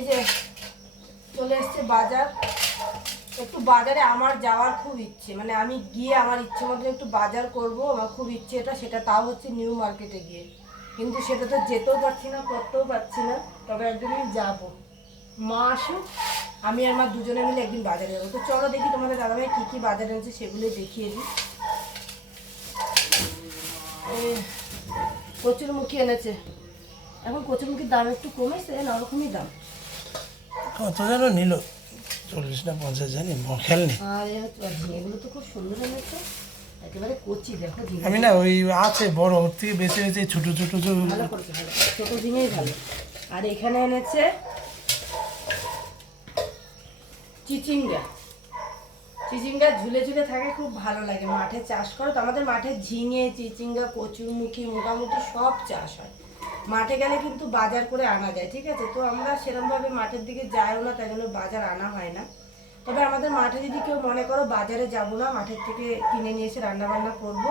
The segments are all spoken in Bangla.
এই যে চলে এসছে বাজার। একটু বাজারে আমার যাওয়ার খুব ইচ্ছে, মানে আমি গিয়ে আমার ইচ্ছে মতো একটু বাজার করব, আমার খুব ইচ্ছে এটা, সেটা তাও হচ্ছে নিউ মার্কেটে গিয়ে। কিন্তু সেটা তো যেতেও পারছি না, করতেও পারছি না। তবে একদিন যাবো, মা আসুক, আমি আর মা দুজনে মিলে একদিন বাজারে যাবো। তো চলো দেখি তোমাদের দাদাভাই কী কী বাজার এনেছে সেগুলো দেখিয়ে দিই। কচুরমুখী এনেছে। এখন কচুরমুখীর দাম একটু কমেছে না, ওরকমই দাম। কত যেন নিল, 40 না 50 জানি, খেয়াল নেই। আর ঝিঙেগুলো তো খুব সুন্দর এনেছে, একেবারে কচি। দেখো ঝিঙে আমি না ওই আছে বড়, ওর থেকে বেশি বেশি ছোট ছোট ভালো করেছে, ভালো ছোটো ঝিঙেই ভালো। আর এখানে এনেছে চিচিঙ্গা। চিচিঙ্গা ঝুলে ঝুলে থাকে, খুব ভালো লাগে। মাঠে চাষ করো তো, আমাদের মাঠে ঝিঙে, চিচিঙ্গা, কচুরমুখী মোটামুটি সব চাষ হয়। মাঠে গেলে কিন্তু বাজার করে আনা যায়, ঠিক আছে। তো আমরা সেরকমভাবে মাঠের দিকে যাইও না, তাই জন্য বাজার আনা হয় না। তবে আমাদের মাঠে যদি কেউ মনে করো বাজারে যাব না, মাঠের থেকে কিনে নিয়ে এসে রান্নাবান্না করবো,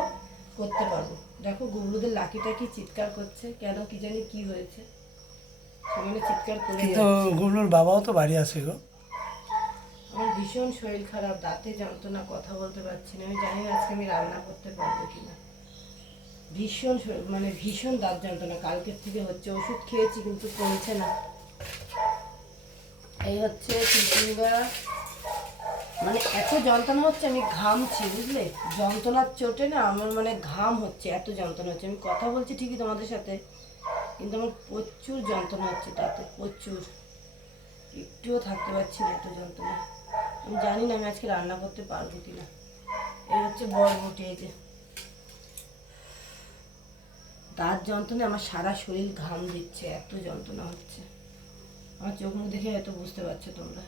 করতে পারবো। দেখো গুবলুদের লাকিটা কি চিৎকার করছে, কেন কি জানি কি হয়েছে, সামনে চিৎকার করে কিন্তু যাচ্ছে। গুবলুর বাবাও তো বাড়ি আছে গো। আমার ভীষণ শরীর খারাপ, দাঁতে যন্ত্রণা, কথা বলতে পারছি না। আমি জানি না আজকে আমি রান্না করতে পারবো কিনা। ভীষণ মানে ভীষণ দাঁত যন্ত্রণা কালকের থেকে হচ্ছে, ওষুধ খেয়েছি কিন্তু কমছে না। এই হচ্ছে চিচিঙ্গা, মানে এত যন্ত্রণা হচ্ছে, আমি ঘামছি বুঝলে, যন্ত্রণার চোটে না আমার মানে ঘাম হচ্ছে, এত যন্ত্রণা হচ্ছে। আমি কথা বলছি ঠিকই তোমাদের সাথে, কিন্তু আমার প্রচুর যন্ত্রণা হচ্ছে তাতে, প্রচুর, একটুও থাকতে পারছি না, এত যন্ত্রণা। আমি জানি না আমি আজকে রান্না করতে পারবো কিনা। এই হচ্ছে বরবটি, এই যে দাঁত যন্ত্রণা, আমার সারা শরীর ঘাম দিচ্ছে, এত যন্ত্রণা হচ্ছে। আমার চোখ মুখ দেখে হয়তো বুঝতে পারছো তোমরা।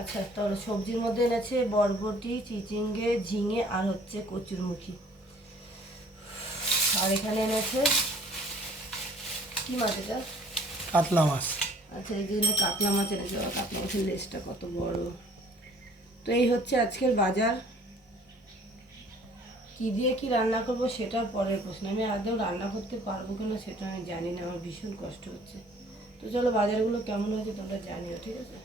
আচ্ছা, তাহলে সবজির মধ্যে এনেছে বরবটি, চিচিঙ্গে, ঝিঙে আর হচ্ছে কচুরমুখী। আর এখানে এনেছে কি মাছ এটা? কাতলা মাছ। আচ্ছা, এই জন্য কাতলা মাছ এনেছে। কাতলা মাছের লেজটা কত বড়। তো এই হচ্ছে আজকের বাজার। কি দিয়ে কি রান্না করব সেটা পরের প্রশ্ন। আমি আদৌ রান্না করতে পারবো কিনা সেটা আমি জানি না, আমার ভীষণ কষ্ট হচ্ছে। তো চলো বাজারগুলো কেমন হয়েছে তোমরা জানিও, ঠিক আছে।